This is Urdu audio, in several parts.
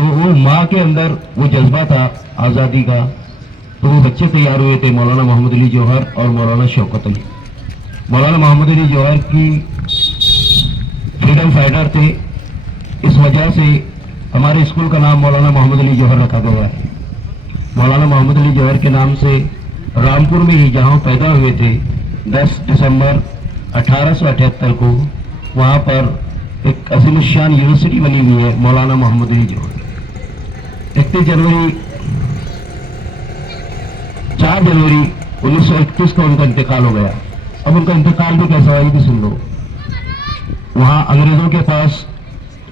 تو وہ ماں کے اندر وہ جذبہ تھا آزادی کا، تو وہ بچے تیار ہوئے تھے مولانا محمد علی جوہر اور مولانا شوکت علی۔ مولانا محمد علی جوہر کی فریڈم فائٹر تھے، اس وجہ سے ہمارے اسکول کا نام مولانا محمد علی جوہر رکھا گیا ہے۔ مولانا محمد علی جوہر کے نام سے رامپور میں ہی جہاں پیدا ہوئے تھے 10 دسمبر 1878 کو وہاں پر ایک عظیم الشان یونیورسٹی بنی ہوئی ہے مولانا محمد علی جوہر۔ 31 جنوری 4 جنوری 1931 کو ان کا انتقال ہو گیا۔ اب ان کا انتقال بھی کیسا ہوا یہ بھی سن لو۔ وہاں انگریزوں کے پاس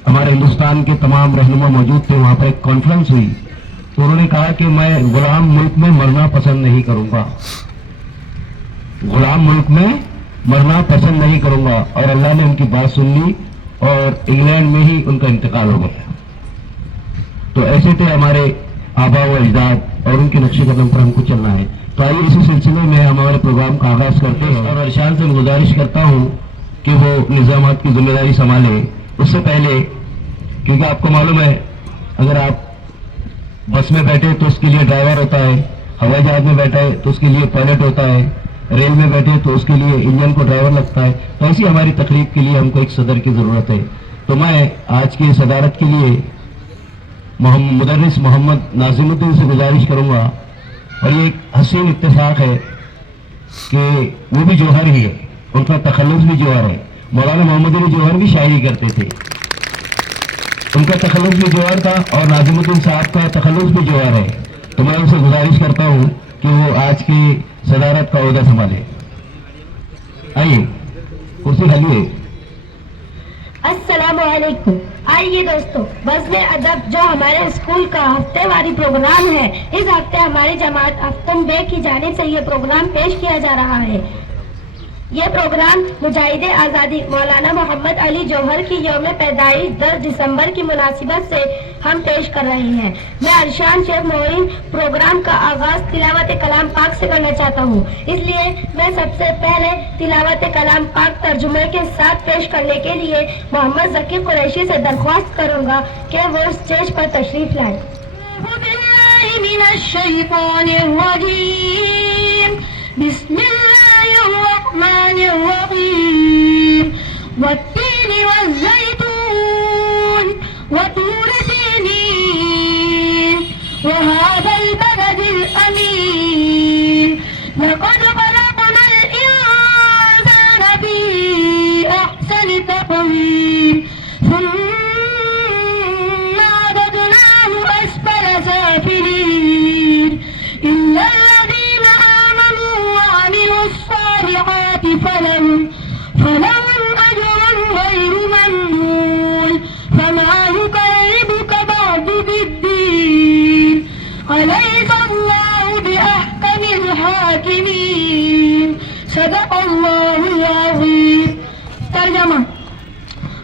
ہمارے ہندوستان کے تمام رہنما موجود تھے، وہاں پر ایک کانفرنس ہوئی تو انہوں نے کہا کہ میں غلام ملک میں مرنا پسند نہیں کروں گا، غلام ملک میں مرنا پسند نہیں کروں گا، اور اللہ نے ان کی بات سن لی اور انگلینڈ میں ہی ان کا انتقال ہو گیا۔ تو ایسے تھے ہمارے آبا و اجداد اور ان کے نقش قدم پر ہم کو چلنا ہے۔ تو آئیے اسی سلسلے میں ہم ہمارے پروگرام کا آغاز کرتے ہیں اور ارشاد سے گزارش کرتا ہوں کہ وہ نظامات کی ذمہ داری سنبھالے۔ اس سے پہلے کیونکہ آپ کو معلوم ہے اگر آپ بس میں بیٹھے تو اس کے لیے ڈرائیور ہوتا ہے، ہوائی جہاز میں بیٹھے تو اس کے لیے پائلٹ ہوتا ہے، ریل میں بیٹھے تو اس کے لیے انجن کو ڈرائیور لگتا ہے، تو ایسی ہماری تقریب کے لیے ہم کو ایک صدر کی ضرورت ہے۔ تو میں آج کی صدارت کے لیے مدرس محمد ناظم الدین سے گزارش کروں گا، اور یہ ایک حسین اتفاق ہے کہ وہ بھی جوہر ہی ہے، ان کا تخلص بھی جوہر ہے۔ مولانا محمد علی جوہر بھی شاعری کرتے تھے، ان کا تخلص بھی جوہر تھا اور ناظم الدین صاحب کا تخلص بھی جوہر ہے۔ تو میں ان سے گزارش کرتا ہوں کہ وہ آج کی صدارت کا عہدہ سنبھالے۔ آئیے کرسی خالی ہے۔ السلام علیکم۔ آئیے دوستو، بزم ادب جو ہمارے اسکول کا ہفتے واری پروگرام ہے، اس ہفتے ہماری جماعت ہفتم بے کی جانب سے یہ پروگرام پیش کیا جا رہا ہے۔ یہ پروگرام مجاہد آزادی مولانا محمد علی جوہر کی یوم پیدائش 10 دسمبر کی مناسبت سے ہم پیش کر رہے ہیں۔ میں ارشان شیخ معین پروگرام کا آغاز تلاوت کلام پاک سے کرنا چاہتا ہوں، اس لیے میں سب سے پہلے تلاوت کلام پاک ترجمے کے ساتھ پیش کرنے کے لیے محمد ذکی قریشی سے درخواست کروں گا کہ وہ اسٹیج پر تشریف لائیں۔ بسم اللہ الرحمن الرحیم والتین والزیتون وطور سینین وهذا البلد الامین لقد خلقنا الانسان فی احسن تقویم ثم عددناه اسفل سافلین الا فلهم أجر غير ممنون فما يكذبك بعد بالدين أليس الله بأحكم الحاكمين صدق الله العظيم۔ ترجمہ: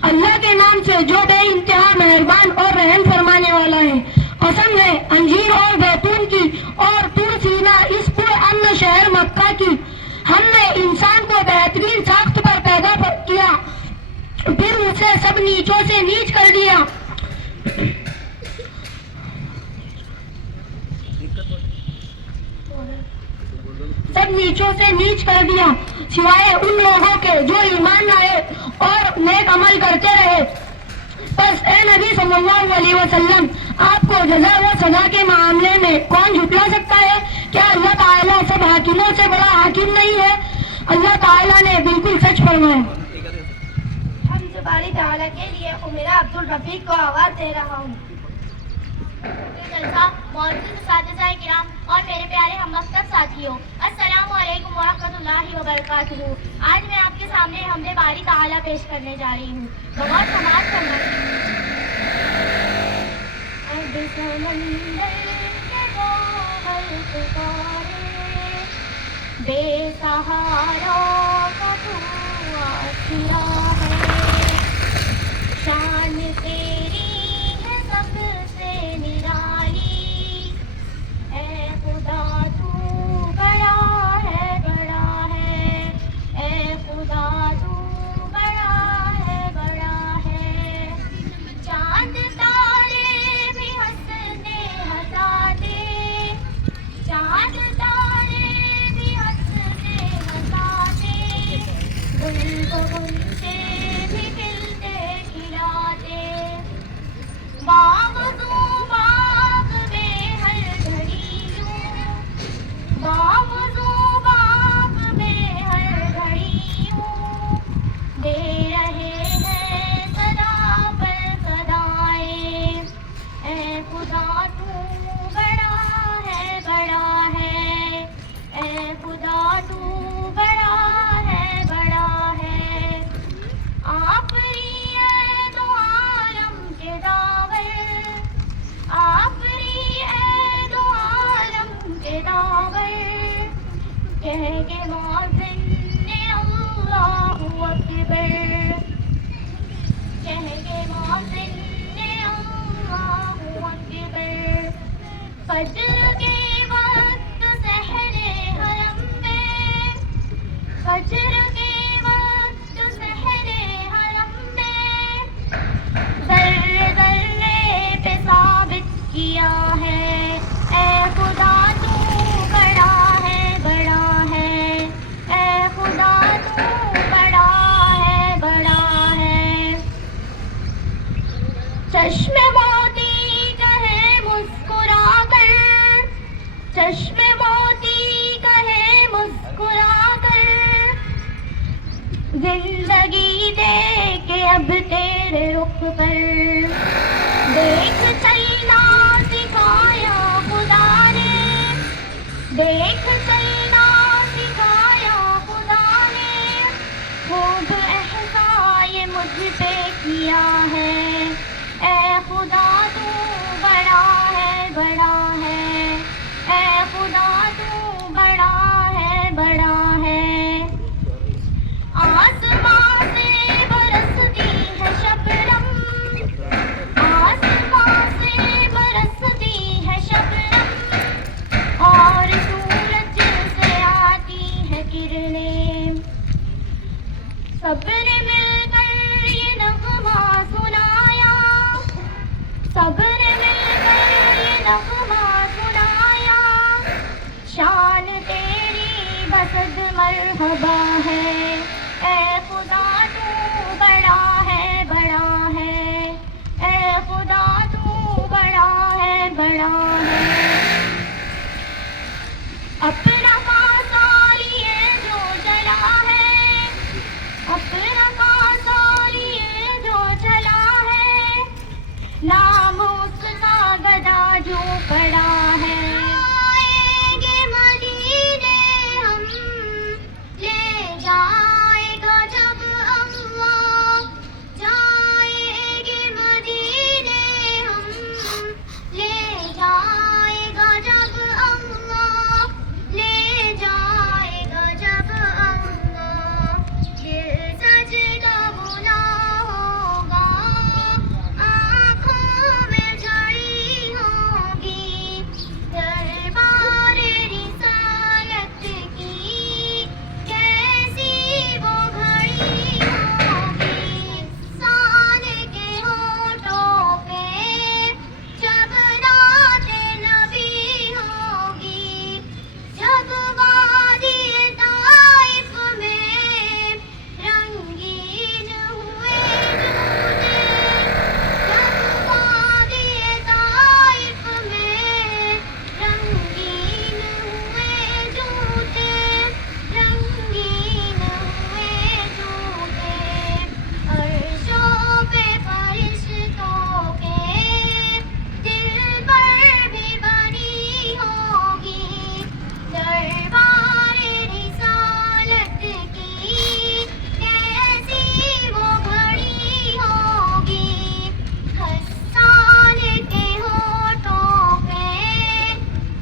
اللہ کے نام سے جو بے انتہا مہربان اور رحم فرمانے والا ہے۔ قسم ہے انجیر اور زیتون کی اور طور سینا اس پرامن شہر مکہ کی۔ ہم نے انسان کو بہترین ساخت پر پیدا کیا، پھر اسے سب نیچوں سے نیچ کر دیا۔ سوائے ان لوگوں کے جو ایمان لائے اور نیک عمل کرتے رہے۔ بس اے نبی صلی اللہ علیہ وسلم، آپ کو جزا و سزا کے معاملے میں کون جھٹلا سکتا ہے؟ کیا اللہ تعالیٰ سب حاکموں سے بڑا حاکم نہیں ہے؟ اللہ تعالیٰ نے بالکل سچ فرمایا۔ ہم باری تعالیٰ کے لیے عمیرہ عبدالرفیق کو آواز دے رہا ہوں۔ معزز اساتذہ کرام اور میرے پیارے ہم مکتب ساتھیوں، السلام علیکم ورحمۃ اللہ وبرکاتہ۔ آج میں آپ کے سامنے حمد باری تعالیٰ پیش کرنے جا رہی ہوں۔ بہت سماعت کرنا۔ بے سہارا کا تو آسرا ہے، شان تیری ہے سب سے نرالی، اے خدا تو بڑا ہے اے خدا تو بڑا ہے چاند تارے بھی بل بغنچے بھی کھلتے کھلاتے باغ تو باغ میں ہر گھڑی یوں باغ تو باغ میں ہر گھڑی یوں دے رہے ہیں صدا پر صدائیں اے خدا تو بڑا ہے بڑا ہے اے خدا تو بڑا ہے آفری ہے دو عالم کے داور آفری ہے دو عالم کے داور کہہ کے مؤذن نے اللہ اکبر کہہ کے مؤذن نے اللہ اکبر فجر کے وقت سحر حرم میں فجر کے وقت سحر حرم میں ذرے ذرے پہ ثابت کیا ہے اے خدا تو بڑا ہے اے خدا تو بڑا ہے چشم موتی کہے مسکرا کر چشم موتی کہے مسکرا کر زندگی دے کے اب تیرے رخ پر دیکھ چلنا سکھایا خدا نے دیکھ چلنا سکھایا خدا نے خوب احسان یہ مجھ پہ کیا ہے اے خدا تو بڑا ہے اے خدا تو بڑا ہے آسمان سے برستی ہے شبنم آسمان سے برستی ہے شبنم اور سورج سے آتی ہے کرنیں سب نے مل کر یہ نغمہ سنایا سب نے مل کر یہ نغمہ سنایا شان تیری بسد مرحبا ہے اے خدا تو بڑا ہے اے خدا تو بڑا ہے اپنا کاسا لیے جو چلا ہے اپنا کاسا لیے جو چلا ہے نام اس کا گدا جو پڑا ہے آئیں گے مدینے ہم لے جائے گا جب اللہ جائیں گے مدینے ہم لے جائے گا جب اللہ لے جائے گا جب اللہ یہ سجدہ بنا ہوگا آنکھوں میں جھڑی ہوگی دربار رسالت کی کیسی وہ گھڑی ہوگی سال کے ہونٹوں پہ جب رات نبی ہوگی جب وادی طائف میں رنگین ہوئے جوتے جب وادی طائف میں رنگین ہوئے جوتے رنگین ہوئے جوتے عرشوں پہ فرشتوں کے دل پر بھی بنی ہوگی دربار رسالت کی کیسی وہ گھڑی ہوگی حسان کے ہونٹوں پہ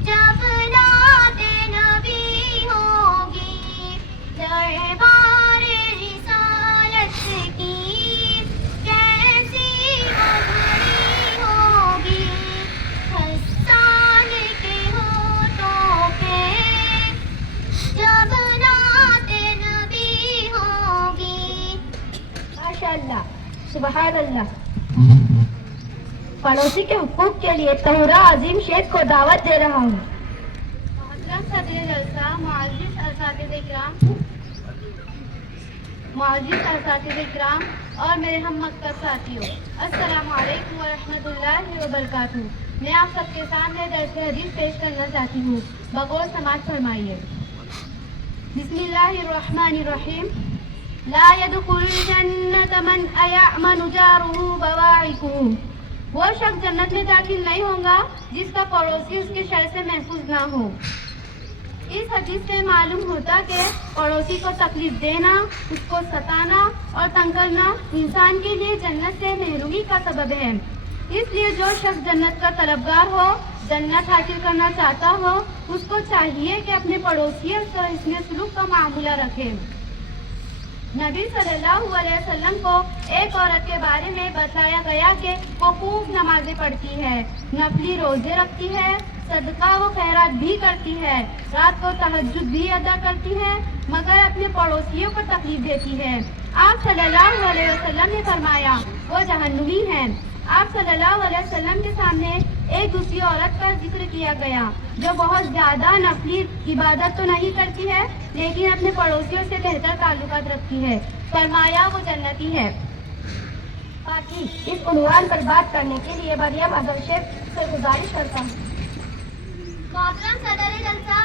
جب نعت نبی ہوگی دربار رسالت کی کیسی وہ گھڑی ہوگی حسان کے ہونٹوں پہ جب نعت نبی ہوگی ماشاء اللہ سبحان اللہ پڑوسی کے حقوق کے لیے طہورہ عظیم شیخ کو دعوت دے رہا ہوں محترم صدر جلسہ معزز اساتذہ کرام معزز اساتذہ کرام اور میرے ہم مکتب ساتھیوں، السلام علیکم ورحمۃ اللہ وبرکاتہ۔ میں آپ سب کے سامنے درس حدیث پیش کرنا چاہتی ہوں، بغور سماعت فرمائیے۔ بسم اللہ الرحمن الرحیم۔ لا يدخل الجنة من أيأمن جاره بواعثه۔ وہ شخص جنت میں داخل نہیں ہوگا جس کا پڑوسی اس کے شر سے محفوظ نہ ہو۔ اس حدیث سے معلوم ہوتا کہ پڑوسی کو تکلیف دینا، اس کو ستانا اور تنگ کرنا انسان کے لیے جنت سے محرومی کا سبب ہے۔ اس لیے جو شخص جنت کا طلبگار ہو، جنت حاصل کرنا چاہتا ہو، اس کو چاہیے کہ اپنے پڑوسیوں سے حسن سلوک کا معاملہ رکھے۔ نبی صلی اللہ علیہ وسلم کو ایک عورت کے بارے میں بتایا گیا کہ وہ خوب نمازیں پڑھتی ہے، نفلی روزے رکھتی ہے، صدقہ و خیرات بھی کرتی ہے، رات کو تہجد بھی ادا کرتی ہے، مگر اپنے پڑوسیوں کو تکلیف دیتی ہے۔ آپ صلی اللہ علیہ وسلم نے فرمایا وہ جہنمی ہیں۔ آپ صلی اللہ علیہ وسلم کے سامنے ایک دوسری عورت کا ذکر کیا گیا جو بہت زیادہ نفلی عبادت تو نہیں کرتی ہے لیکن اپنے پڑوسیوں سے بہتر تعلقات رکھتی ہے۔ فرمایا وہ جنتی ہے۔ باقی اس عنوان پر بات کرنے کے لیے مریم اظہر شیخ سے گزارش کرتا ہوں۔ محترم صدر جلسہ،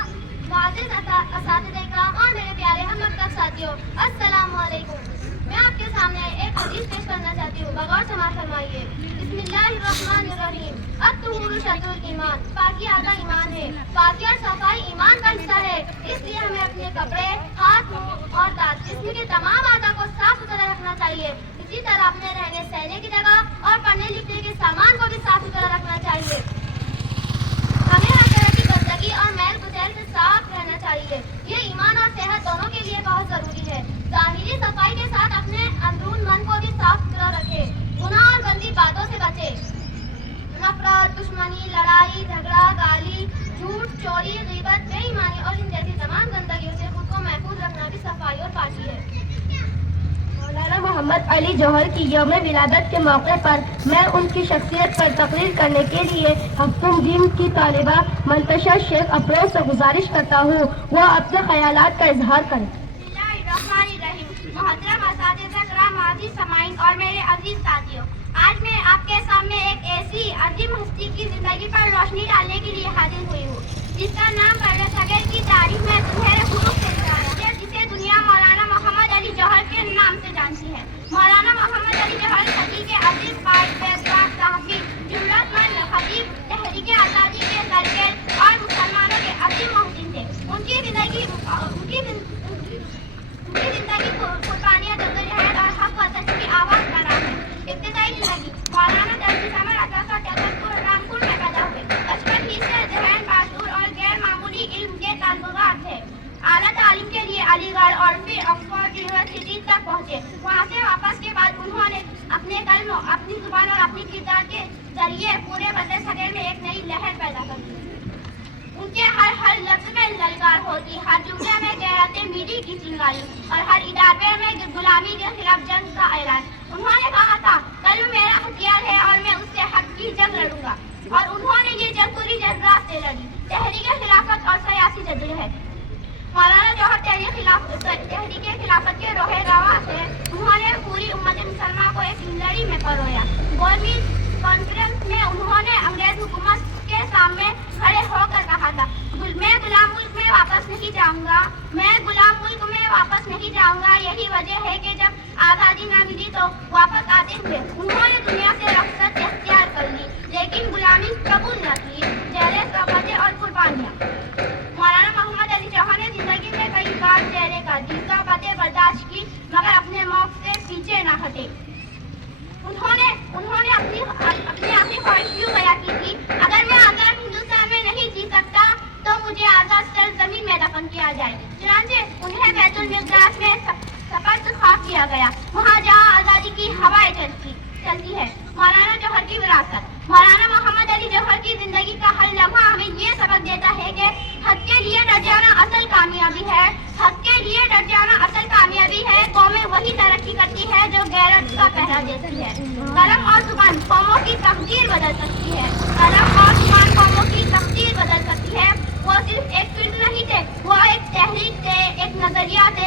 معزز اساتذہ کرام اور میرے پیارے ہم مکتب ساتھیوں، السلام علیکم۔ میں آپ کے سامنے ایک حدیث پیش کرنا چاہتی ہوں، بغور سماعت فرمائیے۔ بسم اللہ الرحمن الرحیم۔ الطہور شطر الایمان، پاکی آدھا ایمان ہے۔ پاکی اور صفائی ایمان کا حصہ ہے، اس لیے ہمیں اپنے کپڑے، ہاتھ، منہ اور دانت، جسم کے تمام اعضاء کو صاف ستھرا رکھنا چاہیے۔ اسی طرح اپنے رہنے سہنے کی جگہ اور پڑھنے لکھنے کے سامان کو بھی صاف ستھرا رکھنا چاہیے۔ ہمیں ہر طرح کی گندگی اور میل کچیل سے صاف رہنا چاہیے، یہ ایمان اور صحت دونوں کے لیے بہت ضروری ہے۔ ظاہری صفائی کے ساتھ اپنے اندرون من کو بھی صاف ستھرا رکھے، گناہ اور گندی باتوں سے بچے۔ نفرت، دشمنی، لڑائی، جھگڑا، گالی، جھوٹ، چوری، غیبت، بے ایمانی اور ان جیسی تمام گندگیوں سے خود کو محفوظ رکھنا بھی صفائی اور پاکی ہے۔ مولانا محمد علی جوہر کی یوم ولادت کے موقع پر میں ان کی شخصیت پر تقریر کرنے کے لیے ہفتم جیم کی طالبہ منتشا شیخ افروز سے گزارش کرتا ہوں وہ اپنے خیالات کا اظہار کریں۔ بسم اللہ الرحمن الرحیم۔ محترم اساتذہ کرام، معزز سامعین اور میرے عزیز ساتھیوں، آج میں آپ کے سامنے ایک ایسی عظیم ہستی کی زندگی پر روشنی ڈالنے کے لیے حاضر ہوئی ہوں جس کا نام برصغیر کی تاریخ میں سنہرے حروف سے لکھا ہے، جسے دنیا مولانا محمد علی جوہر کے نام سے جانتی ہے۔ مولانا محمد علی جوہر حقیقی کے عزیز قائد، بیدار صحافی، جرأت مند خطیب، تحریک آزادی کے سرکردہ اور مسلمانوں کے عظیم محسن تھے۔ ان کی زندگی قربانیاں، جدوجہد اور حق و سچ کی آواز کا نام ہے۔ ابتدائی زندگی: مولانا درس ثمر عطا کا تذکر رامپور میں پیدا ہوئے۔ بچپن ہی سے ذہن بازور اور غیر معمولی علم کے طالبات تھے۔ اعلیٰ تعلیم کے لیے علی گڑھ اور پھر آکسفورڈ یونیورسٹی تک پہنچے۔ وہاں سے واپس کے بعد انہوں نے اپنے قلم، اپنی زبان اور اپنی کردار کے ذریعے پورے برصغیر میں ایک نئی لہر پیدا کر دی۔ ان کے ہر لفظ میں للکار ہوتی، ہر جملے میں غیرت میری کی چنگاری اور ہر ادارے میں غلامی کے خلاف جنگ کا اعلان۔ انہوں نے کہا تھا قلم میرا ہتھیار ہے اور میں اس سے حق کی جنگ لڑوں گا، اور انہوں نے یہ جنگ پوری جذبات سے لڑی۔ تحریک خلافت اور سیاسی جدوجہد: مولانا جوہر تحریک خلافت کے روح رواں سے انہوں نے پوری امت مسلمہ کو ایک لڑی میں پرویا۔ گولمی کانفرنس میں انہوں نے انگریز حکومت کے سامنے کھڑے ہو کر کہا تھا میں غلام ملک میں واپس نہیں جاؤں گا، میں غلام ملک میں واپس نہیں جاؤں گا۔ یہی وجہ ہے کہ جب آزادی نہ ملی تو واپس آتے ہوئے انہوں نے دنیا سے رخصت اختیار کر لی، لیکن غلامی قبول نہ کی، جیلیں، صحبتیں اور قربانیاں۔ مولانا محمد علی جوہر نے زندگی میں کئی بار جیلیں کاٹی، صحبتیں برداشت کی، مگر اپنے موقف سے پیچھے نہ ہٹے۔ انہوں نے اپنی آخری خواہش کیوں بیان کی تھی؟ اگر میں آزاد ہندوستان میں نہیں جی سکتا تو مجھے آزاد سرزمین میں دفن کیا جائے۔ چنانچہ انہیں بیت المقدس میں سپرد خاک کیا گیا، وہاں جہاں آزادی کی ہوائیں چلتی ہے۔ مولانا جوہر کی وراثت: مولانا محمد علی جوہر کی زندگی کا ہر لمحہ ہمیں یہ سبق دیتا ہے کہ حق کے لیے ڈٹ جانا اصل کامیابی ہے۔ حق کے لیے ڈٹ جانا اصل کامیابی ہے۔ قومیں وہی ترقی کرتی ہے جو غیرت کا پہرا دیتی ہے۔ قلم اور زبان قوموں کی تقدیر بدل سکتی ہے۔ قلم اور زبان قوموں کی تقدیر بدل سکتی ہے۔ وہ صرف ایک فلم نہیں تھے، وہ ایک تحریک تھے، ایک نظریہ تھے،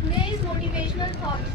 Today's motivational thoughts.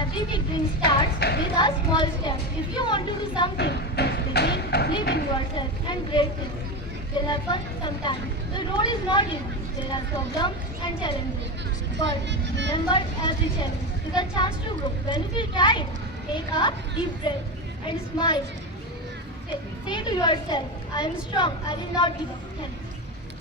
Every big dream starts with a small step. If you want to do something, just begin, believe in yourself, and great things will happen sometime. The road is not easy. There are problems and challenges. But remember, every challenge is a chance to grow. When you feel tired, take a deep breath and smile. Say to yourself, I am strong. I will not give up. Thanks.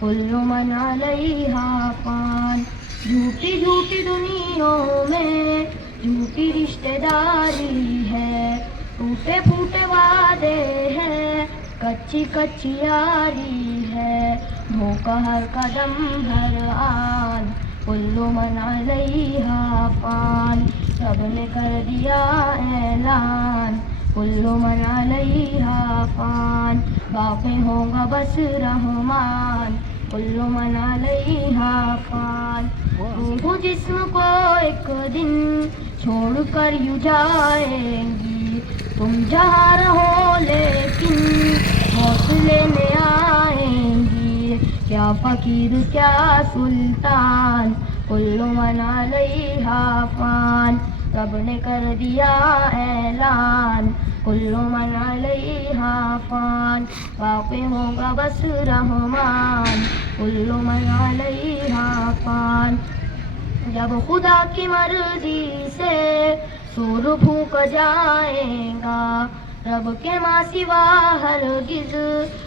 كل من عليها فان. جھوٹی جھوٹی دنیاوں میں جھوٹی رشتے داری ہے, ٹوٹے پھوٹے وعدے ہیں, کچی کچی یاری ہے, دھوکہ ہر قدم ہر آن. کل من علیہا فان, سب نے کر دیا اعلان. کل من علیہا فان, باقی ہوگا بس رحمان. کل من علیہا فان. روح جسم کو ایک دن چھوڑ کر یوں جائیں گی, تم جہاں رہو لیکن حوصلے میں آئیں گی. کیا فقیر کیا سلطان, کل من علیہا فان, رب نے کر دیا اعلان. کل من علیہا فان, باقی ہوگا بس رحمان. کل من علیہا فان. جب خدا کی مرضی سے سور پھونک جائے گا, رب کے ماں سوا ہرگز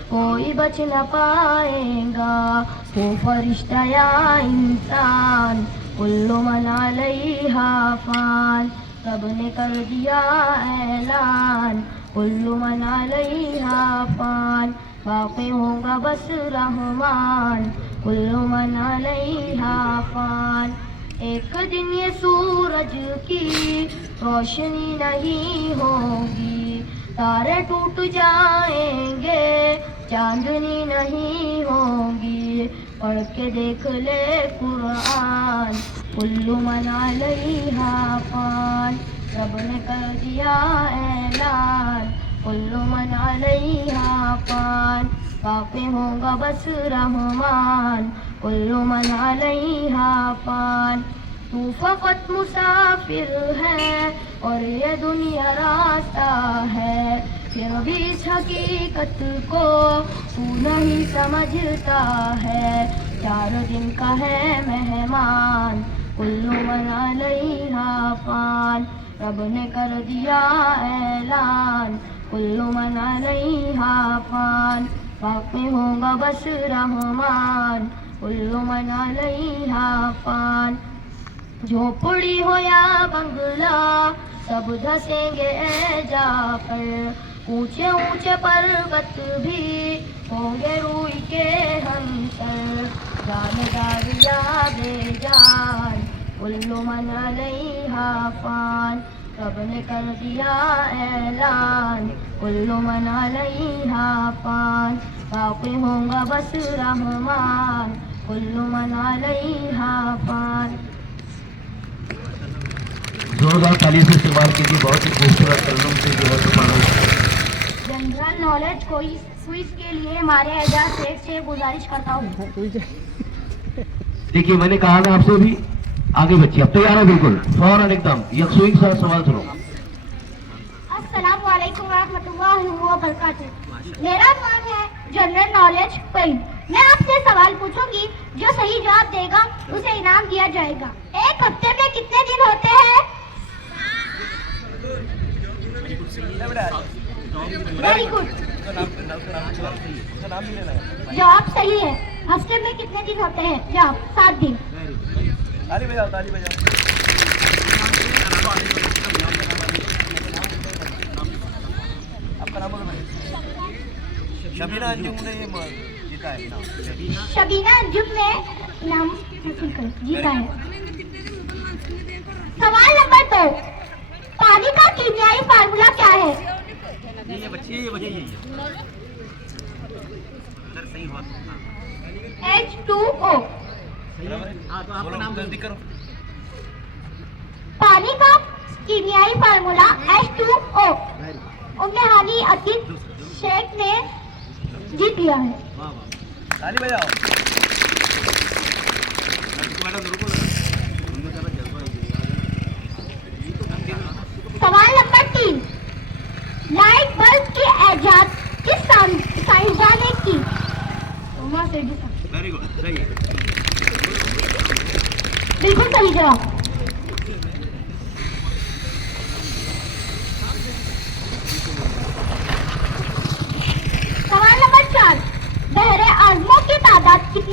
کوئی بچ نہ پائے گا. وہ فرشتہ یا انسان, کل من علیہا فان, رب نے کر دیا اعلان. کل من علیہا فان, باقی ہوگا بس رحمان. کل من علیہا فان. ایک دن یہ سورج کی روشنی نہیں ہوگی, تارے ٹوٹ جائیں گے, چاندنی نہیں ہوگی. پڑھ کے دیکھ لے قرآن, کل من علیہا فان, رب نے کر دیا اعلان. کل من علیہا فان, باقی ہوگا بس رحمان. کل من علیہا فان. تو فقط مسافر ہے اور یہ دنیا راستہ ہے, پھر بھی اس حقیقت کو تو نہیں سمجھتا ہے. 4 دن کا ہے مہمان, کل من علیہا فان, رب نے کر دیا اعلان. کل من علیہا فان, باقی ہوگا بس رحمان. کل من علیہا فان. جھوپڑی ہو یا بنگلہ سب دھسیں گے اے جا کر, اونچے اونچے پروت بھی ہوں گے روئی کے ہم سر. جاندار یا بے جان, کل من علیہا فان, رب نے کر دیا اعلان. کل من علیہا فان, باقی ہوگا بس رحمان. کل من علیہا فان. زوردار تعلیم سے استعمال کیجیے, بہت ہی خوبصورت ترنم سے جو ہے. جنرل نالج کوئز کے لیے ہمارے اعجاز شیخ سے گزارش کرتا ہوں. دیکھیے میں نے کہا نا آپ سے بھی, آگے بچیے, اب تیار ہو بالکل, فوراً ایک دم یکسوئی کے ساتھ سوال سنو. السلام علیکم ورحمۃ اللہ وبرکاتہ. میرا نام ہے جنرل نالج کوئز. میں آپ سے سوال پوچھوں گی, جو صحیح جواب دے گا اسے انعام دیا جائے گا. ایک ہفتے میں کتنے دن ہوتے ہیں؟ ویری گڈ, جواب صحیح ہے. ہفتے میں کتنے دن ہوتے ہیں؟ جواب 7 دن. تالی بجاؤ, تالی بجاؤ. آپ کا نام بولو. شبینہ انجم نے یہ جیتا ہے. شبینہ انجم نے نام جیتا ہے. سوال نمبر 2, پانی کا کیمیائی فارمولا کیا ہے؟ یہ بچے یہ بجائیے. صحیح ہوا. H2O. جلدی کرو. پانی کا کیمیائی فارمولا H2O. ام ہانی عتیق شیخ نے جیت لیا ہے. تالی بجاؤ. سوال نمبر 3, لائٹ بلب کی ایجاد کس سائنسدان نے کی؟ ویری گڈ, صحیح ہے. بالکل صحیح جواب. سوال نمبر 4, بحر اعظموں کی تعداد کتنی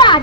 5,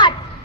8,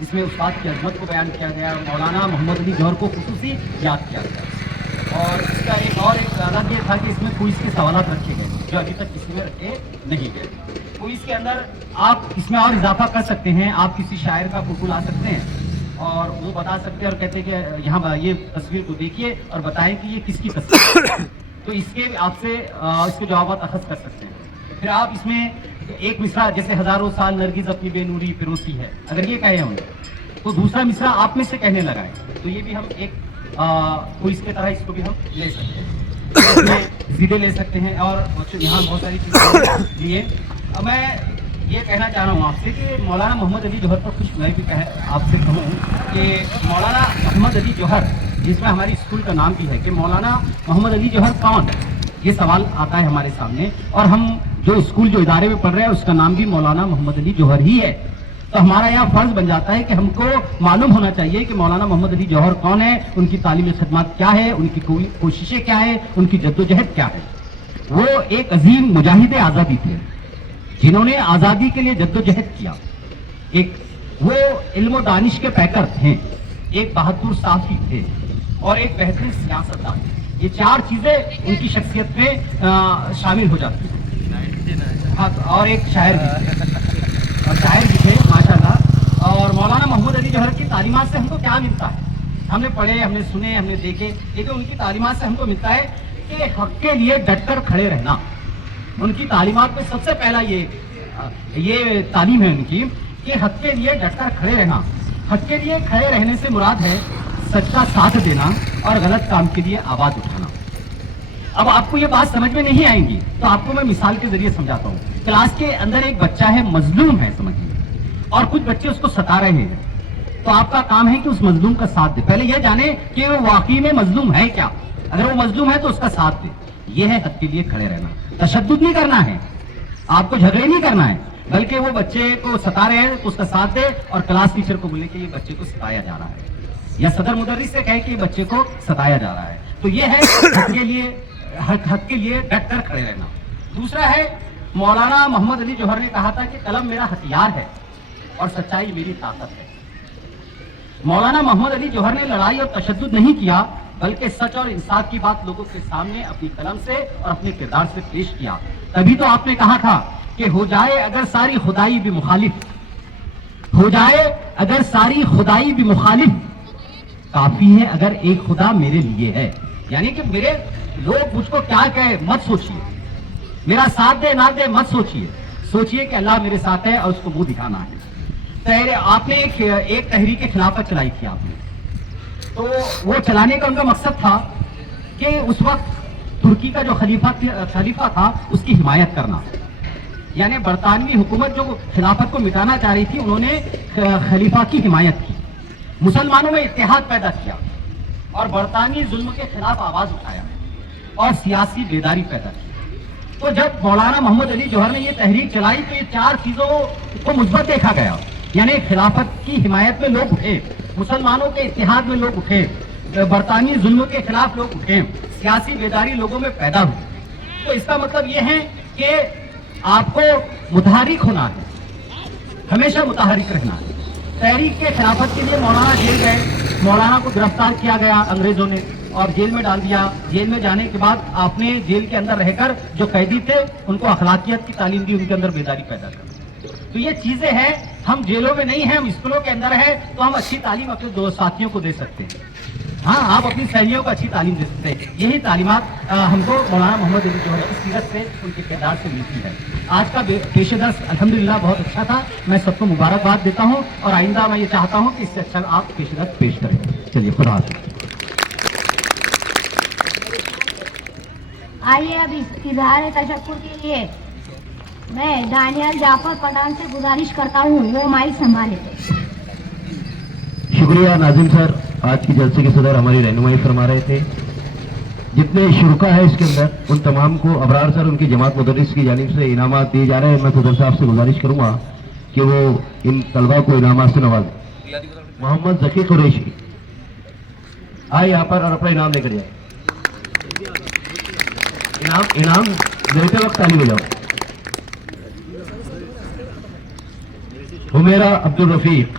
اس میں استاد کی عظمت کو بیان کیا گیا، مولانا محمد علی جوہر کو خصوصی یاد کیا گیا، اور اس کا ایک الگ یہ تھا کہ اس میں کوئز کے سوالات رکھے گئے جو ابھی تک کسی میں رکھے نہیں گئے۔ کوئز کے اندر آپ اس میں اور اضافہ کر سکتے ہیں، آپ کسی شاعر کا فوٹو لا سکتے ہیں اور وہ بتا سکتے ہیں اور کہتے ہیں کہ یہاں یہ تصویر کو دیکھیے اور بتائیں کہ یہ کس کی تصویر ہے، تو اس کے آپ سے اس کے جوابات اخذ کر سکتے ہیں۔ پھر آپ اس میں ایک مصرع جیسے ہزاروں سال نرگس اپنی بے نوری پروسی ہے، اگر یہ کہے ہوں تو دوسرا مصرع آپ میں سے کہنے لگائیں، تو یہ بھی ہم ایک کوئز کی طرح اس کو بھی ہم لے سکتے ہیں، اس میں زیدے لے سکتے ہیں اور یہاں بہت ساری چیزیں لیے۔ اب میں یہ کہنا چاہ رہا ہوں آپ سے کہ مولانا محمد علی جوہر پر کچھ میں بھی آپ سے کہوں کہ مولانا محمد علی جوہر، جس میں ہماری اسکول کا نام بھی ہے کہ مولانا محمد علی جوہر کون ہے، یہ سوال آتا ہے ہمارے سامنے، اور ہم جو اسکول جو ادارے میں پڑھ رہے ہیں اس کا نام بھی مولانا محمد علی جوہر ہی ہے، تو ہمارا یہاں فرض بن جاتا ہے کہ ہم کو معلوم ہونا چاہیے کہ مولانا محمد علی جوہر کون ہے، ان کی تعلیمی خدمات کیا ہے، ان کی کوششیں کیا ہے، ان کی جدوجہد کیا ہے۔ وہ ایک عظیم مجاہد آزادی تھے جنہوں نے آزادی کے لیے جدوجہد کیا، وہ علم و دانش کے پیکر تھے، ایک بہادر صحافی تھے اور ایک بہترین سیاستدان تھے۔ یہ چار چیزیں ان کی شخصیت میں شامل ہو جاتی ہیں، اور ایک شاعر بھی تھے ماشاءاللہ۔ اور مولانا محمد علی جوہر کی تعلیمات سے ہم کو کیا ملتا ہے؟ ہم نے پڑھے، ہم نے سنے، ہم نے دیکھے، لیکن ان کی تعلیمات سے ہم کو ملتا ہے کہ حق کے لیے ڈٹ کر کھڑے رہنا۔ ان کی تعلیمات میں سب سے پہلا یہ تعلیم ہے ان کی کہ حق کے لیے ڈٹ کر کھڑے رہنا۔ حق کے لیے کھڑے رہنے سے مراد ہے سچ کا ساتھ دینا اور غلط کام کے لیے آواز اٹھانا۔ اب آپ کو یہ بات سمجھ میں نہیں آئیں گی تو آپ کو میں مثال کے ذریعے سمجھاتا ہوں۔ کلاس کے اندر ایک بچہ ہے، مظلوم ہے سمجھیے، اور کچھ بچے اس کو ستا رہے ہیں، تو آپ کا کام ہے کہ اس مظلوم کا ساتھ دے۔ پہلے یہ جانے کہ وہ واقعی میں مظلوم ہے کیا، اگر وہ مظلوم ہے تو اس کا ساتھ دے۔ یہ ہے حق کے لیے کھڑے رہنا۔ تشدد نہیں کرنا ہے، آپ کو جھگڑے نہیں کرنا ہے، بلکہ وہ بچے کو ستا رہے ہیں تو اس کا ساتھ دے اور کلاس ٹیچر کو بولے کہ یہ بچے کو ستایا جا رہا ہے، یا صدر مدرس سے کہے کہ یہ بچے کو ستایا جا رہا ہے۔ تو یہ ہے حق کے لیے ڈٹ کر کھڑے رہنا۔ دوسرا ہے مولانا محمد علی جوہر نے کہا تھا کہ قلم میرا ہتھیار ہے اور سچائی میری طاقت ہے۔ مولانا محمد علی جوہر نے لڑائی اور تشدد نہیں کیا، بلکہ سچ اور انصاف کی بات لوگوں کے سامنے اپنی قلم سے اور اپنے کردار سے پیش کیا۔ تبھی تو آپ نے کہا تھا کہ ہو جائے اگر ساری خدائی بھی مخالف، ہو جائے اگر ساری خدائی بھی مخالف، کافی ہے اگر ایک خدا میرے لیے ہے۔ یعنی کہ میرے لوگ مجھ کو کیا کہے مت سوچیے، میرا ساتھ دے نہ دے مت سوچیے، سوچیے کہ اللہ میرے ساتھ ہے اور اس کو منہ دکھانا ہے۔ آپ نے ایک تحریک خلافت چلائی تھی آپ نے، تو وہ چلانے کا ان کا مقصد تھا کہ اس وقت ترکی کا جو خلیفہ تھا اس کی حمایت کرنا، یعنی برطانوی حکومت جو خلافت کو مٹانا چاہ رہی تھی، انہوں نے خلیفہ کی حمایت کی، مسلمانوں میں اتحاد پیدا کیا اور برطانوی ظلم کے خلاف آواز اٹھایا اور سیاسی بیداری پیدا کی۔ تو جب مولانا محمد علی جوہر نے یہ تحریک چلائی تو یہ چار چیزوں کو مثبت دیکھا گیا، یعنی خلافت کی حمایت میں لوگ اٹھے، مسلمانوں کے اتحاد میں لوگ اٹھے، برطانوی ظلم کے خلاف لوگ اٹھے، سیاسی بیداری لوگوں میں پیدا ہوئی۔ تو اس کا مطلب یہ ہے کہ آپ کو متحرک ہونا ہے، ہمیشہ متحرک رہنا ہے۔ تحریک کے خلافت کے لیے مولانا جیل گئے، مولانا کو گرفتار کیا گیا انگریزوں نے اور جیل میں ڈال دیا۔ جیل میں جانے کے بعد آپ نے جیل کے اندر رہ کر جو قیدی تھے ان کو اخلاقیات کی تعلیم دی، ان کے اندر بیداری پیدا کر۔ تو یہ چیزیں ہیں، ہم جیلوں میں نہیں ہیں، ہم اسکولوں کے اندر ہیں، تو ہم اچھی تعلیم اپنے دو ساتھیوں کو دے سکتے ہیں۔ ہاں، آپ اپنی سہیلیوں کو اچھی تعلیم دے سکتے ہیں۔ یہی تعلیمات ہم کو مولانا محمد علی جوہر کی سیرت سے، ان کے کردار سے ملتی ہے۔ آج کا پیش درس الحمدللہ بہت اچھا تھا، میں سب کو مبارکباد دیتا ہوں اور آئندہ میں یہ چاہتا ہوں کہ اس سے اچھا آپ پیش درس پیش کریں۔ چلیے، خدا حافظ۔ آئیے اب اظہار تشکر کے لیے میں دانیال جعفر پٹھان سے گزارش کرتا ہوں وہ مائک سنبھالے۔ شکریہ ناظم سر، آج کی جلسے کے صدر ہماری رہنمائی فرما رہے تھے۔ جتنے شرکا ہے اس کے اندر ان تمام کو ابرار سر ان کی جماعت مدرس کی جانب سے انعامات دیے جا رہے ہیں۔ میں صدر صاحب سے گزارش کروں گا کہ وہ ان طلبا کو انعامات سے نوازیں۔ محمد ذکی قریشی آئے یہاں پر اور اپنا انعام لے کر جائے۔ انعام لیتے وقت تالی بجاؤ۔ حمیرہ عبد الرفیق،